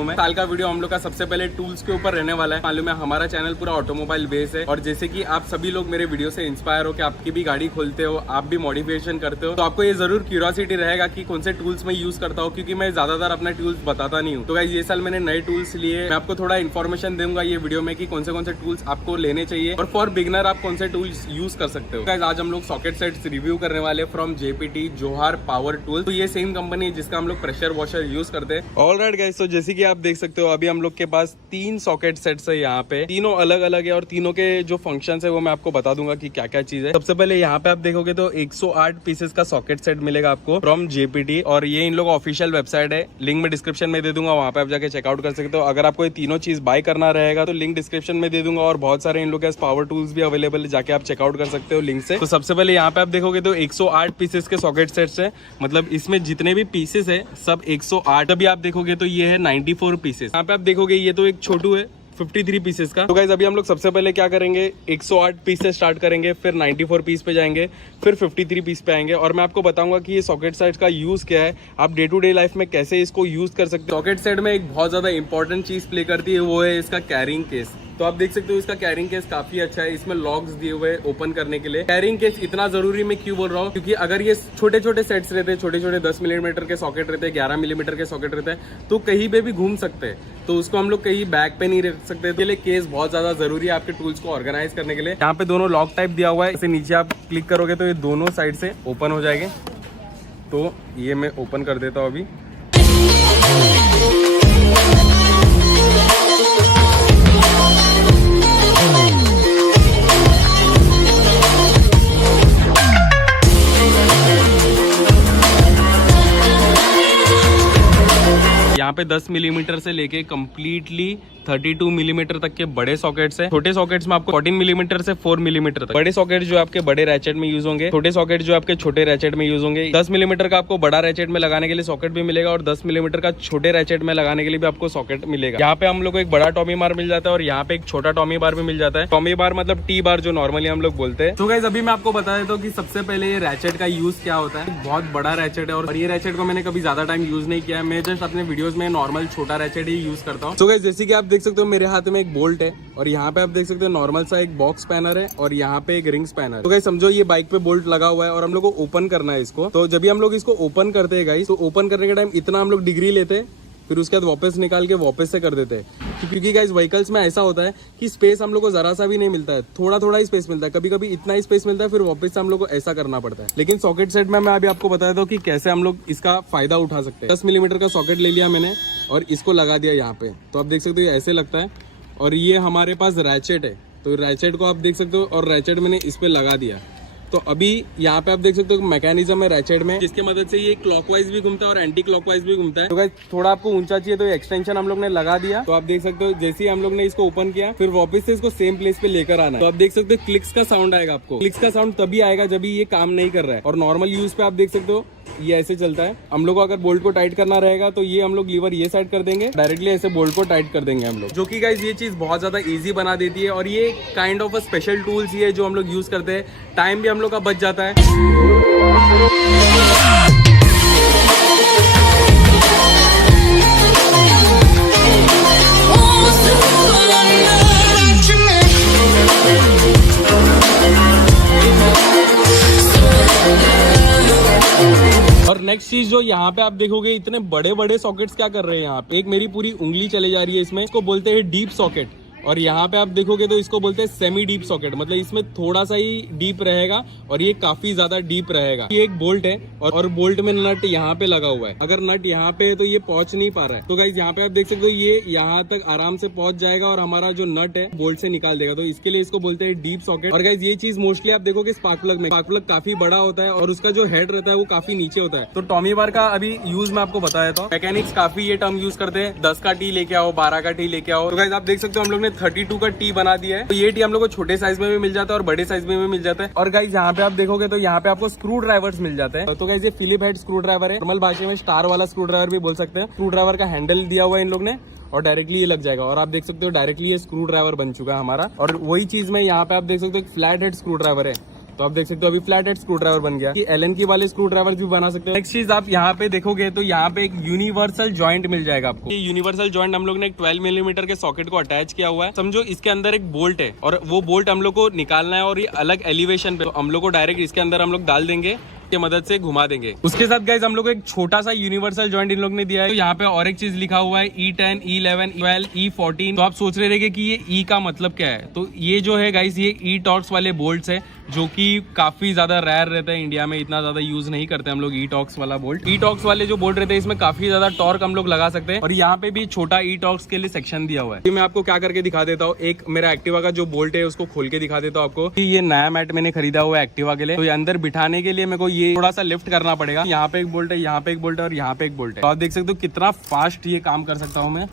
हूँ मैं। साल का वीडियो हम लोग का सबसे पहले टूल्स के ऊपर रहने वाला है। मालूम है हमारा चैनल पूरा ऑटोमोबाइल बेस है और जैसे कि आप सभी लोग मेरे वीडियो से इंस्पायर हो कि आपकी भी गाड़ी खोलते हो, आप भी मॉडिफिकेशन करते हो, तो आपको ये जरूर क्यूरियोसिटी रहेगा कि कौन से टूल्स मैं यूज करता हूँ, क्योंकि मैं ज्यादातर अपना टूल्स बताता नहीं हूँ। तो गाइस ये साल मैंने नए टूल्स लिए, मैं आपको थोड़ा इन्फॉर्मेशन दूंगा ये वीडियो में कि कौन से टूल्स आपको लेने चाहिए और फॉर बिगनर आप कौन से टूल्स यूज कर सकते हो। गाइस आज हम लोग सॉकेट सेट्स रिव्यू करने वाले फ्रॉम JPT जोहार पावर टूल। तो ये सेम कंपनी है जिसका हम लोग प्रेशर वॉशर यूज करते हैं। ऑलराइट गाइस, तो जैसे कि आप देख सकते हो अभी हम लोग के पास 3 सॉकेट सेट्स है यहाँ पे, तीनों अलग अलग है और तीनों के जो फंक्शंस है वो मैं आपको बता दूंगा कि क्या क्या चीज है। सबसे पहले यहाँ पे आप देखोगे तो 108 पीसेस का सॉकेट सेट मिलेगा आपको फ्रॉम JPT और ये इन लोग ऑफिशियल वेबसाइट है, लिंक में डिस्क्रिप्शन में दे दूंगा, वहाँ पे आप जाके चेकआउट कर सकते हो। अगर आपको ये तीनों चीज बाय करना रहेगा तो लिंक डिस्क्रिप्शन में दे दूंगा और बहुत सारे इन लोग के पावर टूल्स भी अवेलेबल है, जाके आप चेकआउट कर सकते हो लिंक से। तो सबसे पहले यहाँ पे आप देखोगे तो 108 पीसेस के सॉकेट सेट्स है, मतलब इसमें जितने भी पीसेस है सब 108। अभी आप देखोगे तो ये है 94 पीसेस। यहाँ पे आप देखोगे ये तो एक छोटू है 53 पीसेस का। तो गाइस अभी हम लोग सबसे पहले क्या करेंगे, 108 पीस से स्टार्ट करेंगे, फिर 94 पीस पे जाएंगे, फिर 53 पीस पे आएंगे और मैं आपको बताऊंगा कि ये सॉकेट सेट का यूज क्या है, आप डे टू डे लाइफ में कैसे इसको यूज कर सकते हो। सॉकेट सेट में एक बहुत ज्यादा इंपॉर्टेंट चीज प्ले करती है, वो है इसका कैरिंग केस। तो आप देख सकते हो इसका कैरिंग केस काफी अच्छा है, इसमें लॉक्स दिए हुए ओपन करने के लिए। कैरिंग केस इतना जरूरी मैं क्यों बोल रहा हूँ, क्योंकि अगर ये छोटे छोटे सेट्स रहते हैं, छोटे छोटे 10 मिलीमीटर के सॉकेट रहते हैं, 11 मिलीमीटर के सॉकेट रहते हैं, तो कहीं पे भी घूम सकते हैं, तो उसको हम लोग कहीं बैग पे नहीं रख सकते। इसके लिए केस बहुत ज्यादा जरूरी है आपके टूल्स को ऑर्गेनाइज करने के लिए। यहाँ पे दोनों लॉक टाइप दिया हुआ है, इसे नीचे आप क्लिक करोगे तो ये दोनों साइड से ओपन हो जाएंगे। तो ये मैं ओपन कर देता हूँ अभी। यहाँ पे 10 मिलीमीटर से लेके कम्प्लीटली 32 मिलीमीटर तक के बड़े सॉकेट्स हैं। छोटे सॉकेट्स में आपको 14 मिलीमीटर से 4 मिलीमीटर तक बड़े सॉकेट जो आपके बड़े रैचेट में यूज होंगे, छोटे सॉकेट जो आपके छोटे रैचेट में यूज होंगे। 10 मिलीमीटर का आपको बड़ा रैचेट में लगाने के लिए सॉकेट भी मिलेगा और 10 मिलीमीटर का छोटे रैचेट में लगाने के लिए भी आपको सॉकेट मिलेगा। यहाँ पे हम लोग को एक बड़ा टॉमी बार मिल जाता है और यहाँ पे एक छोटा टॉमी बार भी मिल जाता है। टॉमी बार मतलब टी बार जो नॉर्मली हम लोग बोलते हैं। तो गाइस अभी मैं आपको बता देता हूँ कि सबसे पहले ये रैचेट का यूज क्या होता है। बहुत बड़ा रैचेट है और ये रैचेट को मैंने कभी ज्यादा टाइम यूज नहीं किया है, मैं जस्ट अपने वीडियोस में नॉर्मल छोटा रैचेट ही यूज करता हूँ। तो गाइस जैसे कि आप देख सकते हो मेरे हाथ में एक बोल्ट है और यहाँ पे आप देख सकते हो नॉर्मल सा एक बॉक्स स्पैनर है और यहाँ पे एक रिंग स्पैनर। तो गाइस समझो ये बाइक पे बोल्ट लगा हुआ है और हम लोग को ओपन करना है इसको। तो जब भी हम लोग इसको ओपन करते हैं गाइस, तो ओपन करने के टाइम इतना हम लोग डिग्री लेते हैं, फिर उसके बाद वापस निकाल के वापस से कर देते हैं। क्योंकि गाइस व्हीकल्स में ऐसा होता है कि स्पेस हम लोग को जरा सा भी नहीं मिलता है, थोड़ा थोड़ा ही स्पेस मिलता है, कभी कभी इतना ही स्पेस मिलता है, फिर वापस से हम लोग को ऐसा करना पड़ता है। लेकिन सॉकेट सेट में मैं अभी आपको बता देता हूँ कि कैसे हम लोग इसका फायदा उठा सकते हैं। 10 मिलीमीटर का सॉकेट ले लिया मैंने और इसको लगा दिया यहाँ पे। तो आप देख सकते हो ऐसे लगता है और ये हमारे पास रैचेट है, तो रैचेट को आप देख सकते हो और रैचेट मैंने इस पे लगा दिया। तो अभी यहाँ पे आप देख सकते हो मैकेनिज्म है रैचेट में, जिसकी मदद से ये क्लॉकवाइज भी घूमता है और एंटी क्लॉकवाइज भी घूमता है। तो गाइस थोड़ा आपको ऊंचा चाहिए तो एक्सटेंशन हम लोग ने लगा दिया। तो आप देख सकते हो जैसे ही हम लोग ने इसको ओपन किया, फिर वापस से इसको सेम प्लेस पे लेकर आना है। तो आप देख सकते हो क्लिक्स का साउंड आएगा आपको। क्लिक्स का साउंड तभी आएगा जब ये काम नहीं कर रहा है और नॉर्मल यूज पे आप देख सकते हो ये ऐसे चलता है। हम लोग को अगर बोल्ट को टाइट करना रहेगा तो ये हम लोग लीवर ये साइड कर देंगे, डायरेक्टली ऐसे बोल्ट को टाइट कर देंगे हम लोग, जो कि गाइस ये चीज बहुत ज्यादा इजी बना देती है और ये kind of a special tools ही है जो हम लोग यूज करते हैं। टाइम भी हम लोग का बच जाता है। और नेक्स्ट चीज जो यहाँ पे आप देखोगे, इतने बड़े बड़े सॉकेट्स क्या कर रहे हैं यहाँ पे, एक मेरी पूरी उंगली चले जा रही है इसमें। इसको बोलते हैं डीप सॉकेट और यहाँ पे आप देखोगे तो इसको बोलते हैं सेमी डीप सॉकेट, मतलब इसमें थोड़ा सा ही डीप रहेगा और ये काफी ज्यादा डीप रहेगा। ये एक बोल्ट है और बोल्ट में नट यहाँ पे लगा हुआ है। अगर नट यहाँ पे है तो ये पहुंच नहीं पा रहा है। तो गाइस यहाँ पे आप देख सकते हो ये यहाँ तक आराम से पहुंच जाएगा और हमारा जो नट है बोल्ट से निकाल देगा। तो इसके लिए इसको बोलते हैं डीप सॉकेट। और गाइस ये चीज मोस्टली आप देखोगे स्पार्क प्लग में, स्पार्क प्लग काफी बड़ा होता है और उसका जो हेड रहता है वो काफी नीचे होता है। तो टॉमी बार का अभी यूज मैं आपको बताया था। मैकेनिक्स काफी ये टर्म यूज करते हैं, 10 का टी लेके आओ, 12 का टी लेके आओ। तो गाइस आप देख सकते हो हम लोग ने 32 का टी बना दिया है। तो ये टी हम लोग को छोटे साइज में भी मिल जाता है और बड़े साइज में भी मिल जाता है। और गाइस यहाँ पे आप देखोगे तो यहाँ पे आपको स्क्रू ड्राइवर्स मिल जाते हैं। तो गाइस ये फिलिप हेड स्क्रू ड्राइवर है, नॉर्मल भाषा में स्टार वाला स्क्रू ड्राइवर भी बोल सकते हैं। स्क्रू ड्राइवर का हैंडल दिया हुआ है इन लोग ने और डायरेक्टली ये लग जाएगा और आप देख सकते हो डायरेक्टली ये स्क्रू ड्राइवर बन चुका है हमारा। और वही चीज में यहाँ पे आप देख सकते हो एक फ्लैट हेड स्क्रू ड्राइवर है। तो आप देख सकते हो अभी फ्लैट हेड स्क्रू ड्राइवर बन गया। एलन की वाले स्क्रू ड्राइवर भी बना सकते हो। नेक्स्ट चीज आप यहाँ पे देखोगे तो यहाँ पे एक यूनिवर्सल जॉइंट मिल जाएगा आपको। ये यूनिवर्सल जॉइंट हम लोग ने एक 12 मिलीमीटर के सॉकेट को अटैच किया हुआ है। समझो इसके अंदर एक बोल्ट है और वो बोल्ट हम लोग को निकालना है और ये अलग एलिवेशन पे, तो हम लोग को डायरेक्ट इसके अंदर हम लोग डाल देंगे के मदद से घुमा देंगे। उसके साथ गाइस हम लोग को एक छोटा सा यूनिवर्सल जॉइंट इन लोग ने दिया है। तो यहाँ पे और एक चीज लिखा हुआ है E10, E11, E12, E14। तो आप सोच रहे थे कि ये E का मतलब क्या है, तो ये जो है गाइस ये E-टॉर्क्स वाले बोल्ट्स है जो कि काफी ज्यादा रेयर रहता है इंडिया में, इतना ज्यादा यूज नहीं करते हम लोग E-टॉर्क्स वाला बोल्ट। E-टॉर्क्स वाले जो बोल्ट रहते हैं इसमें काफी ज्यादा टॉर्क हम लोग लगा सकते हैं और यहाँ पे भी छोटा E-टॉर्क्स के लिए सेक्शन दिया हुआ है। मैं आपको क्या करके दिखा देता हूँ, एक मेरा एक्टिवा का जो बोल्ट है उसको खोल के दिखा देता हूँ आपको। ये नया मैट मैंने खरीदा हुआ है एक्टिवा के लिए, तो ये अंदर बिठाने के लिए मेरे को ये थोड़ा सा लिफ्ट करना पड़ेगा। यहाँ पे एक बोल्ट है, यहाँ पे एक बोल्ट है और यहाँ पे एक बोल्ट है। तो आप देख सकते हो कितना फास्ट ये काम कर सकता हूँ मैं।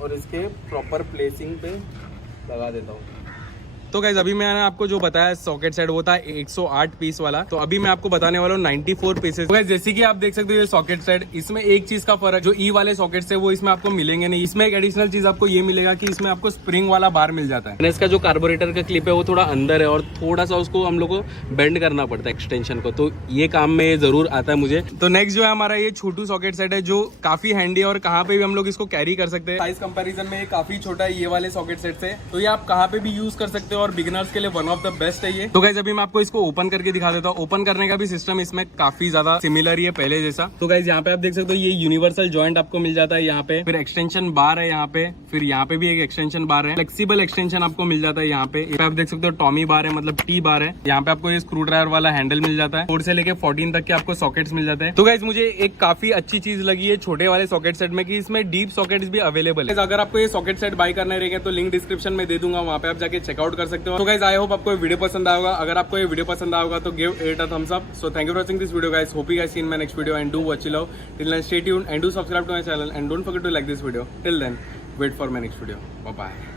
और इसके प्रॉपर प्लेसिंग पे लगा देता हूँ। तो गाइज अभी मैंने आपको जो बताया सॉकेट सेट वो था 108 पीस वाला, तो अभी मैं आपको बताने वाला हूँ 94 पीसेस। तो गाइज जैसे कि आप देख सकते हो ये सॉकेट सेट, इसमें एक चीज का फर्क, जो ई वाले सॉकेट है वो इसमें आपको मिलेंगे नहीं। इसमें एक एडिशनल चीज आपको ये मिलेगा कि इसमें आपको स्प्रिंग वाला बार मिल जाता है। इसका जो कार्बोरेटर का क्लिप है वो थोड़ा अंदर है और थोड़ा सा उसको हम लोग को बेंड करना पड़ता है एक्सटेंशन को, तो ये काम में जरूर आता है मुझे। तो नेक्स्ट जो है हमारा ये छोटू सॉकेट सेट है जो काफी हैंडी है और कहाँ पे भी हम लोग इसको कैरी कर सकते हैं। साइज कंपेरिजन में काफी छोटा है ये वाले सॉकेट सेट से, तो ये आप कहाँ पे भी यूज कर सकते हो और बिगिनर्स के लिए वन ऑफ द बेस्ट है ये। तो गाइज अभी मैं आपको इसको ओपन करके दिखा देता हूँ। ओपन करने का भी सिस्टम इसमें काफी ज्यादा सिमिलर ही है पहले जैसा। तो गाइज यहाँ पे आप देख सकते हो ये यूनिवर्सल जॉइंट आपको मिल जाता है यहाँ पे, फिर एक्सटेंशन बार है यहाँ पे, फिर यहाँ पे भी एक एक्सटेंशन बार है, फ्लेक्सिबल एक्सटेंशन आपको मिल जाता है यहाँ पे। आप देख सकते हो टॉमी बार है, मतलब टी बार है। यहाँ पे आपको ये स्क्रू ड्राइवर वाला हैंडल मिल जाता है। 4 से लेके 14 तक के आपको सॉकेट्स मिल जाते हैं। तो गाइज मुझे एक काफी अच्छी चीज लगी है छोटे वाले सॉकेट सेट में कि इसमें डीप सॉकेट्स भी अवेलेबल है। अगर आपको ये सॉकेट सेट बाय करने रहेंगे तो लिंक डिस्क्रिप्शन में दे दूंगा, वहाँ पे आप जाके चेकआउट कर सकते हो। तो गाइज आई होप आपको वीडियो पसंद आएगा। अगर आपको ये वीडियो पसंद आएगा तो give it a thumbs up. So thank you for watching this video guys, hope you guys see in my next video and do what you love. Till then stay tuned and do subscribe to my channel and don't forget to like this video. Till then wait for my next video. Bye bye.